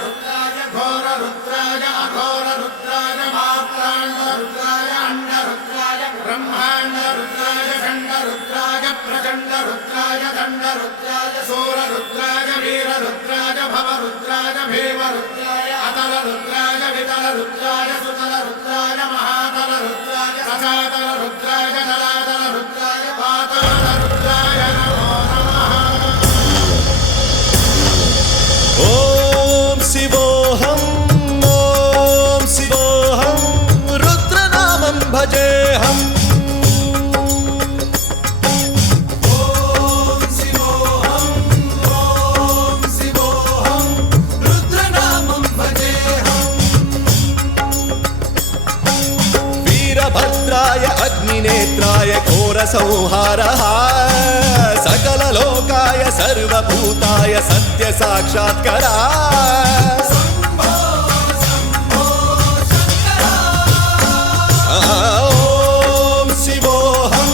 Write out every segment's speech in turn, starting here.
रुद्राय घोर रुद्राय अघोर रुद्राय मात्रांड रुद्राय अंड रुद्राय ब्रह्मांड रुद्राय खंड रुद्राय प्रचंड रुद्राय दंड रुद्राय सूर रुद्राय वीर रुद्राय भव रुद्राय भीम रुद्राय अतल रुद्राय वितल रुद्राय सुतल रुद्राय महातल रुद्राय सचातल रुद्राय जलातल रुद्राय पाताल रुद्राय नमो नमः। ओम शिवोऽहं रुद्रनामं भजेऽहम्। वीरभद्राय अग्निनेत्राय घोरसंहारः सकललोकाय सर्वभूताय सत्यसाक्षात्करा। ॐ शिवोऽहं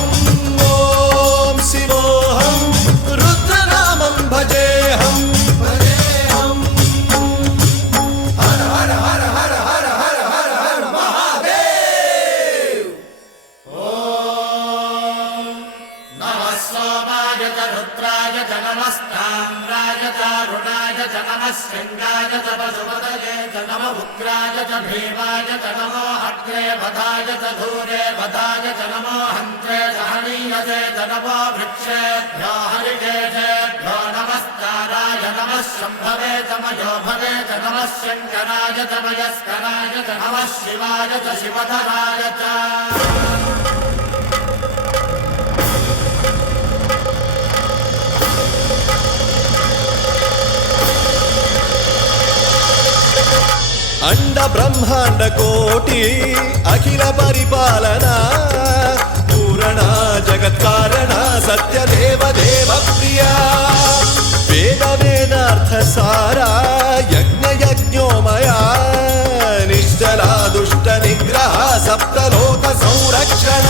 रुद्रनामं भजेऽहम्। हर हर हर हर हर हर हर हर महादेव। नमः सोमाय च रुद्राय च नमस्ताम्राय च अरुणाय च नमः शृङ्गाय च पशुपतये च नमः उग्राय च भीमाय च नमो अग्रे वधाय च धूरे वधाय च नमो हन्त्रे च हनीयसे च नमो वृक्षेभ्यो हरिकेशेभ्यो नमस्काराय नमः शम्भवे च मयोभवे च नमः शङ्कराय च मयस्कराय च नमः शिवाय च शिवधराय च। अंड ब्रह्मांड कोटि अखिल परिपालना पूरणा जगत्कारणा सत्यदेव देव प्रिया वेद वेदार्थ सारा यज्ञ यज्ञोमया निश्चला दुष्ट निग्रह सप्तलोक संरक्षण।